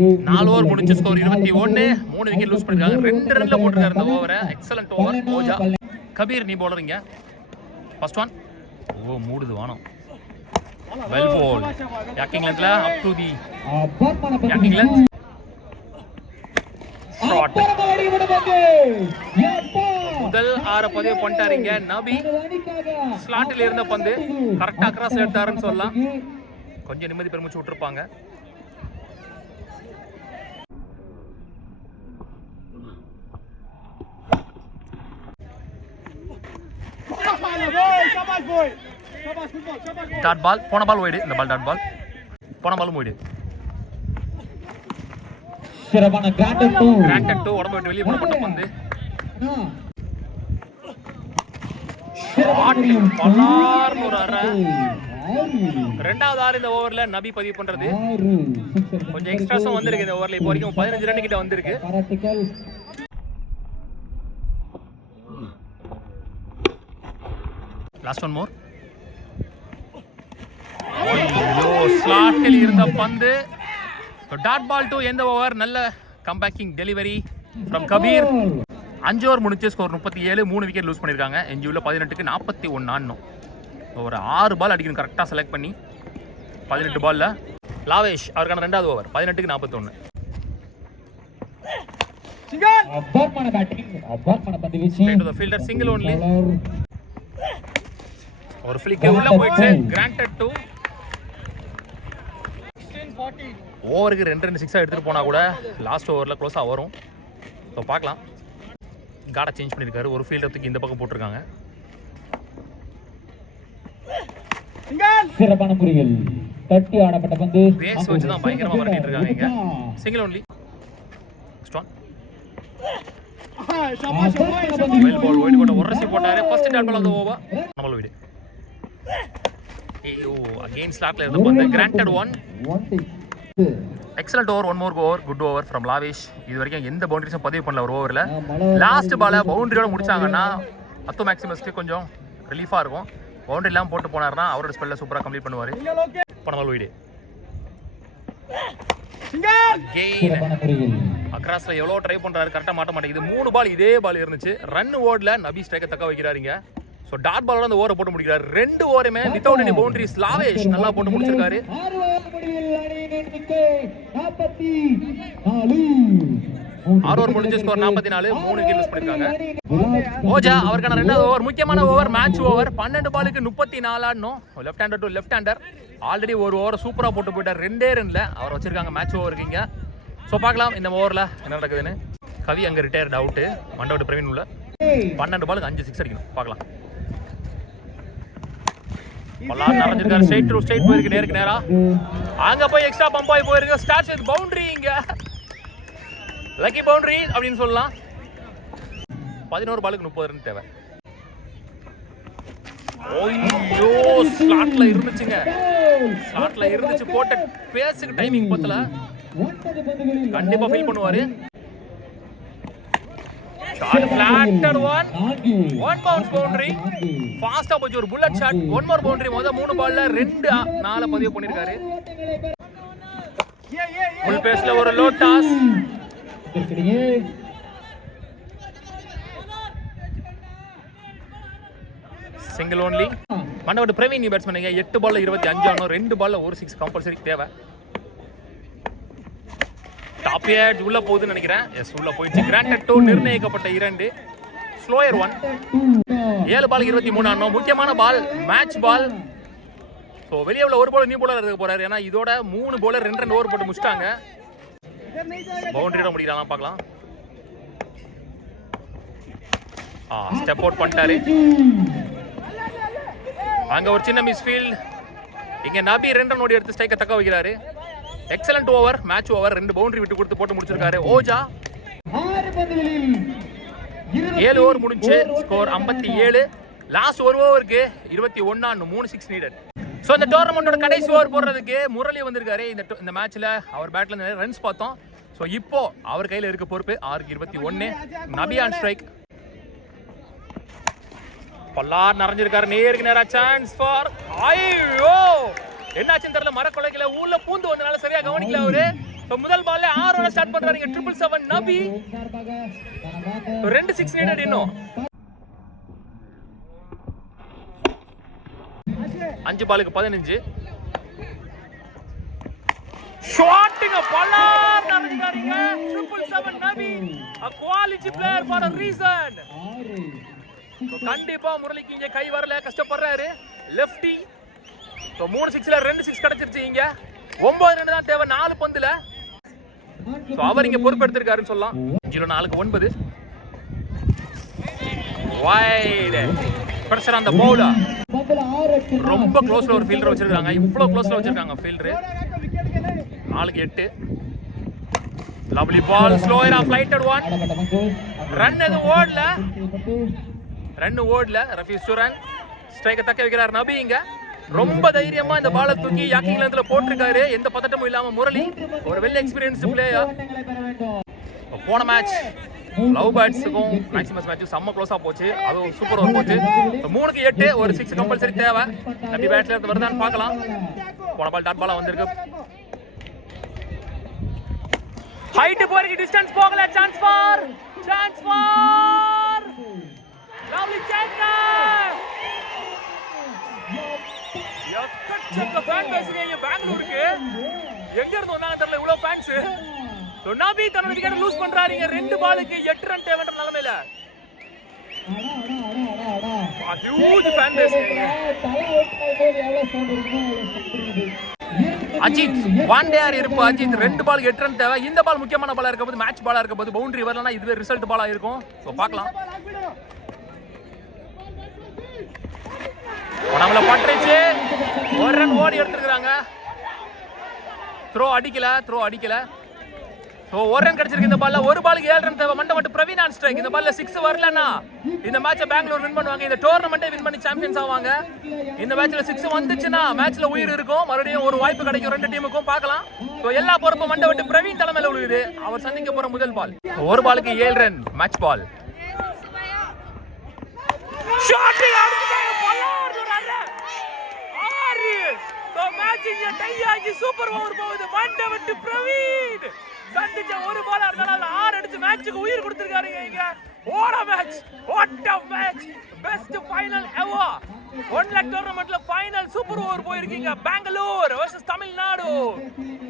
4 over முடிஞ்சு score 21. 3 wicket lose பண்ணிருக்காங்க. 2 ரன்ல போட்டுருக்காரு இந்த ஓவரை. Excellent over. ஓஜா. கபீர் நீ பவுலரிங்க. First one. ஓ மூடுது வானம். Well ball. யாக்கிங் லென்த்ல up to the yorking length. Shot. முதல் 6 பதிவு பண்ணிட்டாருங்க நபி. ஸ்லாட்டில் இருந்த பந்து கரெக்டா கிராஸ்ல எடுத்தாருன்னு சொல்லலாம். கொஞ்சம் நிம்மதி பெருமிச்சு விட்டுருப்பாங்க. Dot ball. போன பால் ஒய்டு. இந்த பால் டாட் பால். போன பாலும் ஒய்டு. கிராண்டட் 2 உடம்பு விட்டு வெளியே போடப்பட்ட பந்து. ரெண்டாவது 6 இந்த ஓவர்ல நபி பதிவு பண்றது. கொஞ்சம் எக்ஸ்ட்ராஸும் வந்திருக்கு இந்த ஓவர்ல. இப்போ வரைக்கும் 15 ரன் கிட்ட வந்திருக்கு. Last one more. ஸ்லாட்டில் இருந்த பந்து. டாட் பால் டு எந்த ஓவர். நல்ல கம்பேக்கிங் டெலிவரி ஃப்ரம் கபீர். 5 ஓவர் முடிச்சு ஸ்கோர் 37. 3 விக்கெட் லூஸ் பண்ணியிருக்காங்க. என்ஜியூவில் 18க்கு 41 ஆடணும். ஒரு 6 பால் அடிக்கணும் கரெக்டாக செலக்ட் பண்ணி. 18 பால்ல லாவேஷ் அவருக்கான 2வது ஓவர். 18க்கு 41. Fielder single only. ஒரு ஃபிளிக் உள்ள போயிடுச்சு. கிராண்டட் 2. ஓவருக்கு 2 6 எடுத்துட்டு போனா கூட லாஸ்ட் ஓவரில் க்ளோஸாக வரும். ஸோ பார்க்கலாம். கார்டை சேஞ்ச் பண்ணியிருக்காரு. ஒரு ஃபீல்டருக்கு இந்த பக்கம் போட்டிருக்காங்க. சிறப்பான முறையில் தட்டி ஆடப்பட்ட பந்து. பேஸ் வச்சு தான் பயங்கரமா விரட்டிட்டு இருக்காங்க இங்க. Single only. ஸ்டான். வெல் பால் வைட் போட்ட ஒரு ரசி போட்டாரு. First dot ball of the over. நம்மள வைட். ஐயோ அகைன் ஸ்லாட்ல இருந்த பந்து. கிராண்டட் 1. Excellent over. 1 more over. Good over from Lavesh. இது வரைக்கும் எந்த பவுண்டரிஸும் பதிவு பண்ணல ஒரு ஓவரில். லாஸ்ட் பாலை பவுண்டரியோட முடிச்சாங்கன்னா அத்து மேக்ஸிமஸ்க்கு கொஞ்சம் ரிலீஃபாக இருக்கும். பவுண்டரி இல்லாமல் போட்டு போனார்னா அவரோட ஸ்பெல்ல சூப்பராக கம்ப்ளீட் பண்ணுவார். பனமல் வீடு அக்ராஸ்ல எவ்வளோ ட்ரை பண்ணுறாரு. கரெக்டாக மாட்ட மாட்டேங்குது. 3 பால் இதே பால் இருந்துச்சு. ரன் ஓவரில் நபி ஸ்ட்ரைக்கை தக்க வைக்கிறாருங்க. ஸோ டாட் பாலோட அந்த ஓவரை போட்டு முடிக்கிறார். 2 ஓவருமே வித்தவுட் எனி பவுண்டரிஸ் லாவேஷ் நல்லா போட்டு முடிச்சிருக்காரு. 6 ஓவர் முடிஞ்ச ஸ்கோர் 44. 3 விக்கெட் லூஸ் பண்ணிருக்காங்க. ஓஜா அவருக்கான 2வது ஓவர். முக்கியமான ஓவர். Match over. 12 பாலுக்கு 34 ஆடணும். Left hander to left hander. Already ஒரு ஓவர் சூப்பராக போட்டு போயிட்டார். 2 ரன்ல அவர் வச்சிருக்காங்க மேட்ச் ஓவர் இருக்கீங்க. ஸோ பார்க்கலாம் இந்த ஓவரில் என்ன நடக்குதுன்னு. கவி அங்கே ரிட்டையர்ட் அவுட்டு. மண்டவுட் பிரவீன் உள்ள. 12 பாலுக்கு 5 6 அடிக்கணும். பார்க்கலாம். பல்லார் நடந்துருக்காரு. ஸ்ட்ரைட் போயிருக்கு. நேருக்கு நேரா அங்க போய் எக்ஸ்ட்ரா பம்ப் ஆகி போயிருக்கு. Starts with boundary. இங்க லக்கி பவுண்டரி அப்படின்னு சொல்லலாம். 11 பாலுக்கு 30 ரன் தேவை. ஓய்யோ ஸ்லாட்ல இருந்துச்சுங்க. ஸ்லாட்ல இருந்துச்சு. போட்ட பேஸுக்கு டைமிங் பத்தல. கண்டிப்பா ஃபீல் பண்ணுவாரு. Shot flatted 1 bounce boundary. ஃபாஸ்டா போச்சு ஒரு புல்லட் ஷாட். 1 மோர் பவுண்டரி. மொத 3 பால்ல 2 4 பதிவு பண்ணிருக்காரு. ஃபுல் பேஸ்ல ஒரு லோ டாஸ். Single only. மண்டபத்து பிரவீன் நீ பேட்ஸ்மேன். 8 பால்ல 25 ஆகணும். 2 பால்ல ஒரு 6 கம்பல்சரி தேவை. டாப் எட்ஜ் உள்ள போகுதுன்னு நினைக்கிறேன். எஸ் உள்ள போயிடுச்சு. கிராண்டட் 2 நிர்ணயிக்கப்பட்ட 2. ஸ்லோயர் 1. 7 பாலுக்கு 23 ஆடணும். முக்கியமான பால். மேட்ச் பால். ஸோ வெளியே உள்ள ஒரு பால் நீ போலர் இருக்க போறாரு. ஏன்னா இதோட 3 பாலர் 2 ஓவர் போட்டு முடிச்சிட்டாங்க. பவுண்டரியோட முடிக்கலாம். பார்க்கலாம். ஸ்டெப் அவுட் பண்ணிட்டாரு. அங்க ஒரு சின்ன மிஸ்ஃபீல்ட். இங்க நபி 2 ரன் ஓடி எடுத்து ஸ்ட்ரைக்கை தக்க வைக்கிறாரு. Excellent over. Match over. 2 boundary விட்டு கொடுத்து போட்டு முடிச்சிருக்காரு. ஓஜா 7 ஓவர் முடிஞ்சு ஸ்கோர் 57. லாஸ்ட் ஒரு ஓவருக்கு 21 ஆடணும். 3 6 நீடட். ஸோ இந்த டோர்னமெண்டோட கடைசி ஓவர் போடுறதுக்கு முரளி வந்திருக்காரு. இந்த மேட்ச்ல அவர் பேட்ல நிறைய ரன்ஸ் பார்த்தோம். ஸோ இப்போ அவர் கையில் இருக்க பொறுப்பு. 6-21. நபி ஆன் ஸ்ட்ரைக். பல்லார் நிறைஞ்சிருக்காரு. நேருக்கு நேரா சான்ஸ் ஃபார். ஐயோ என்னாச்சுன்னு தெரியல. மரக்கொலைகளை உள்ள பூந்து வந்தனால சரியா கவனிக்கல அவரு. முதல் பால்ல 6 ஓட ஸ்டார்ட் பண்றாங்க 777 நபி. 2 6 நீடட் இன்னும். 5 பாலுக்கு 15. ஷாட்டிங் பலார் நடந்துறாங்க 777 நபி. a quality player for a reason. கண்டிப்பா முரளிக்கு இங்க கை வரல, கஷ்டப்படுறாரு லெஃப்டி. 3 6ல 2 6 கிடைச்சிருச்சு. இங்க 9 ரன் தான் தேவை 4 பந்துல. அவர் இங்க பொறுப்பெடுத்திருக்காருன்னு சொல்லலாம். 0-4க்கு 9. வைட் பிரஷர் அந்த பவுலர். ரொம்ப க்ளோஸ்ல ஒரு ஃபீல்டர் வச்சிருக்காங்க. இவ்வளவு க்ளோஸ்ல வச்சிருக்காங்க ஃபீல்டர். 4க்கு 8. Lovely ball slower off lighted one. Run எது ஓடல. ரஃபீஸ் சுரன் ஸ்ட்ரைக்க தக்க வைக்கிறார் நபி. இங்க ரொம்ப தைரியமா இந்த பாலை தூக்கி யாக்கிங் லென்த்ல போட்டிருக்காரு. எந்த பதட்டமும் இல்லாம முரளி ஒரு வெல் எக்ஸ்பீரியன்ஸ்டு பிளேயர். போன மேட்ச் லவ் பேர்ட்ஸுக்கும் மேக்ஸிமஸ் மேட்சும் செம்ம க்ளோஸா போச்சு. அதுவும் சூப்பர் ஓவர் போச்சு. 3க்கு 8 ஒரு 6 கம்பல்சரி தேவை. நபி பேட்ல இருந்து வருதான்னு பார்க்கலாம். போன பால் டாட் பாலா வந்திருக்கு. ஹைட் போறீங்க, டிஸ்டன்ஸ் போகல. Chance for lovely shaker. எக்கச்சக்க ஃபேன் பேசுங்க இங்க பெங்களூருக்கு. எங்க இருந்து வந்தாங்க தெரியல இவ்வளவு ஃபேன்ஸ். நபி தன்னோட விக்கெட் லூஸ் பண்றாருங்க. 2 பாலுக்கு 8 ரன் தேவைன்ற நிலைமையில ஹியூஜ் ஃபேன் பேசுங்க. அஜித் ஒன் டேர் இருப்பு. அஜித் 2 பாலுக்கு 8 ரன் தேவை. இந்த பால் முக்கியமான பாலா இருக்க போது, மேட்ச் பாலா இருக்க போது. பவுண்டரி வரலன்னா இதுவே ரிசல்ட் பாலா இருக்கும். ஸோ பார்க்கலாம். நம்மள பட்டுருச்சு. 1 ரன் ஓடி எடுத்துருக்காங்க. த்ரோ அடிக்கல. ஸோ 1 ரன் கிடைச்சிருக்கு இந்த பால்ல. ஒரு பாலுக்கு 7 ரன் தேவை. மண்டை பிரவீன் ஆன் ஸ்ட்ரைக். இந்த பால்ல 6 வரலன்னா இந்த மேட்சை பெங்களூர் வின் பண்ணுவாங்க. இந்த டோர்னமெண்ட்டை வின் பண்ணி சாம்பியன்ஸ் ஆவாங்க. இந்த மேட்ச்ல 6 வந்துச்சுன்னா மேட்ச்ல உயிர் இருக்கும். மறுபடியும் ஒரு வாய்ப்பு கிடைக்கும் 2 டீமுக்கும். பார்க்கலாம். ஸோ எல்லா பொறுப்பும் மண்டை பிரவீன் தலைமையில விழுகுது. அவர் சந்திக்க போற முதல் பால். ஒரு பாலுக்கு 7 run match ball. Super over போகுது. மண்டை பிரவீன் சந்திச்ச ஒரு பால் அதனால 6 அடிச்சு மேட்சுக்கு உயிர் கொடுத்திருக்காருங்க. இங்க ஓட match, what a match, best final ever. 1 லாக் டோர்னமெண்ட்ல ஃபைனல் சூப்பர் ஓவர் போயிருக்கீங்க. பெங்களூர் vs தமிழ்நாடு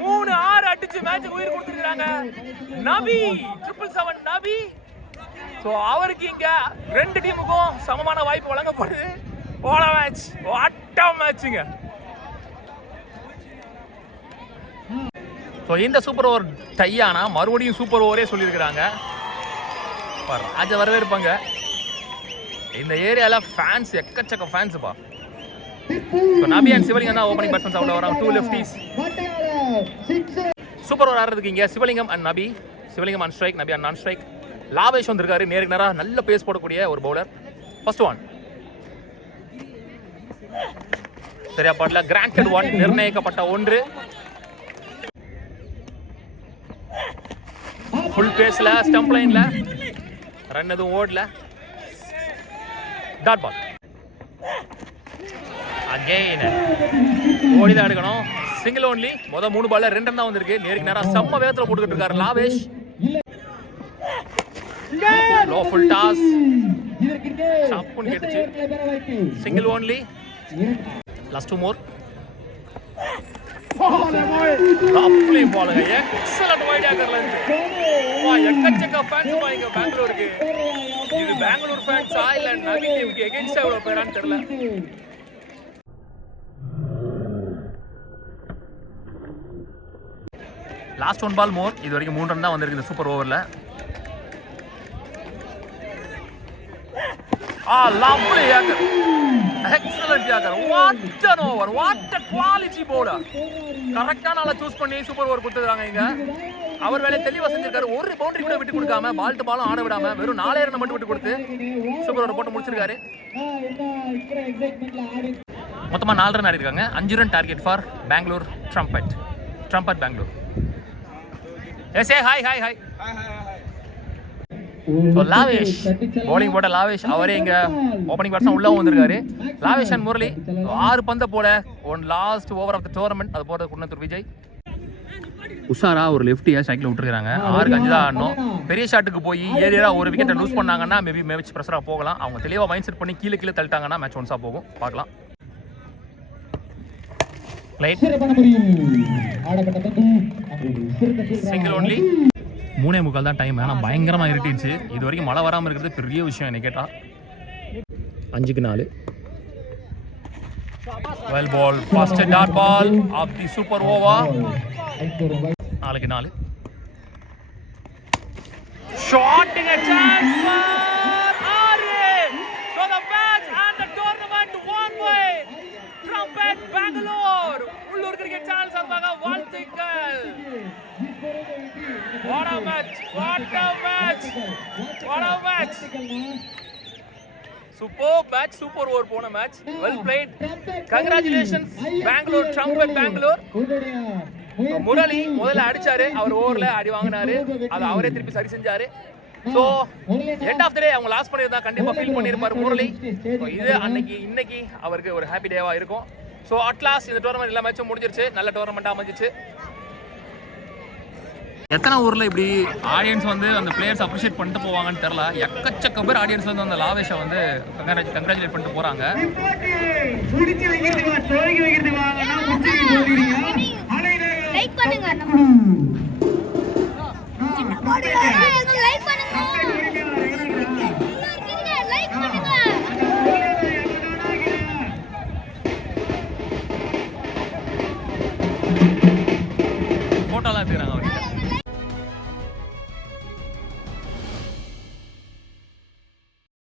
3-6 அடிச்சு மேட்சுக்கு உயிர் கொடுத்திருக்காங்க. நபி 777 நபி. சோ அவருக்கு இங்க 2 டீமுக்கும் சமமான வாய்ப்பு வழங்கப்படுது. ஓட மேட்ச், வாட் a மேட்ச்ங்க. ஸோ இந்த சூப்பர் ஓவர் டையானா மறுபடியும் சூப்பர் ஓவரே சொல்லியிருக்கிறாங்க. ராஜ வரவேற்பாங்க. இந்த ஏரியாவில் ஃபேன்ஸ் எக்கச்சக்க ஃபேன்ஸுப்பா. ஸோ நபி அண்ட் சிவலிங்கம் தான் ஓப்பனிங் பேட்ஸ்மேன்ஸ் அவுட் வராங்க. 2 லெஃப்டிஸ். சூப்பர் ஓவர் ஆடுறதுக்கு இங்கே சிவலிங்கம் அண்ட் நபி. சிவலிங்கம் அண்ட் ஸ்ட்ரைக், நபி அண்ட் நான் ஸ்ட்ரைக். லாவேஷ் வந்திருக்காரு. நேருக்கு நேராக நல்ல பேஸ் போடக்கூடிய ஒரு பவுலர். ஃபர்ஸ்ட் ஒன் சரியா பாடல. கிராண்டட் ஒன், நிர்ணயிக்கப்பட்ட 1. ஃபுல் பேஸ்ல ஸ்டம்ப் லைன்ல ரன் எதுவும் ஓடல. டாட் பால் அகைன் ஓடிதான் எடுக்கணும். Single only. மொதல் 3 பால்ல 2 ரன் தான் வந்திருக்கு. நேருக்கு நேரா செம்ம வேகத்துல போட்டுக்கிட்டு இருக்காரு லாவேஷ். லோ ஃபுல் டாஸ் சாப்புன்னு கேட்டுச்சு. Single only. லாஸ்ட் 2 மோர். lovely ball. Excellent wide ஆக்கர்ல இருந்து. எக்கச்சக்க ஃபேன்ஸ் பாருங்க பெங்களூருக்கு. இது பெங்களூர் ஃபேன்ஸா இல்ல நபி டீமுக்கு எகெயின்ஸ்டா எவ்வளவு பேரான்னு தெரியல. லாஸ்ட் 1 பால் மோர். இது வரைக்கும் 3 ரன் தான் வந்திருக்கு இந்த சூப்பர் ஓவர்ல. Lovely yacker. Excellent yacker. What an over. What a quality bowler. கரெக்டான ஆளை சூஸ் பண்ணி சூப்பர் ஓவர் கொடுத்துருக்காங்க இங்க. அவர் வேலையை தெளிவா செஞ்சிருக்காரு. ஒரு பவுண்டரி கூட விட்டு கொடுக்காம, பால் டு பாலும் ஆட விடாம வெறும் 4 ரன் மட்டும் விட்டு கொடுத்து சூப்பர் ஓவர் போட்டு முடிச்சிருக்காரு. மொத்தமா 4 ரன் ஆடி இருக்காங்க. 5 run target for Bengaluru trumpet Bengaluru. எஸ் ஏ ஹாய். ஸோ லாவேஷ் பவுலிங் போட்ட லாவேஷ் அவரே இங்க ஓப்பனிங் பேட்ஸ்மேன் உள்ள வந்திருக்காரு. லாவேஷ் அண்ட் முரளி 6 பந்த போட last over of the tournament அது போடுறது குன்னத்தூர் விஜய். உஷாரா ஒரு லெஃப்டியா ஸ்ட்ரைக்ல விட்டுருக்காங்க. 6-5 தான் ஆடணும். பெரிய ஷாட்டுக்கு போய் ஏரியா ஒரு விக்கெட்டை லூஸ் பண்ணாங்கன்னா மேபி மேட்ச் ப்ரெஷராக போகலாம். அவங்க தெளிவாக மைண்ட் செட் பண்ணி கீழே தள்ளிட்டாங்கன்னா மேட்ச் ஒன்ஸாக போகும். பார்க்கலாம். Single only. 3:45 தான் டைம். ஆனால் பயங்கரமாக இருட்டுச்சு. இது வரைக்கும் மழை வராமல் இருக்கிறது பெரிய விஷயம் என்ன கேட்டால். 5-4. Well ball, first dot ball of the super over. 4-4. Shotting a chance for Arya. So the match and the tournament one way. Trumpet Bangalore. Ullur cricket channel sarvaga வாழ்த்துக்கள். What a match. What a match. What a match. Super match, super over போன match. Well played. Congratulations Bangalore, Trumpet Bangalore. Murali முதல்ல அடிச்சாரு, அவர் ஓவர்ல அடி வாங்கினாரு, அதை அவரே திருப்பி சரி செஞ்சாரு. ஸோ எண்ட் ஆஃப் த டே அவங்க லாஸ் பண்ணியிருந்தா கண்டிப்பாக ஃபீல் பண்ணியிருப்பாரு முரளி. இது இன்னைக்கு அவருக்கு ஒரு ஹாப்பி டேவா இருக்கும். ஸோ அட்லாஸ்ட் இந்த டோர்னமெண்ட் எல்லா மேட்சும் முடிஞ்சிருச்சு. நல்ல டோர்னமெண்ட்டாக அமைஞ்சிச்சு. எத்தனை ஊரில் இப்படி ஆடியன்ஸ் வந்து அந்த பிளேயர்ஸ் அப்ரிஷியேட் பண்ணிட்டு போவாங்கன்னு தெரில. எக்கச்சக்க பேர் ஆடியன்ஸ் வந்து அந்த லாவேஷை வந்து கங்க்ராச்சுலேட் பண்ணிட்டு போகிறாங்க. லைக் பண்ணுங்க.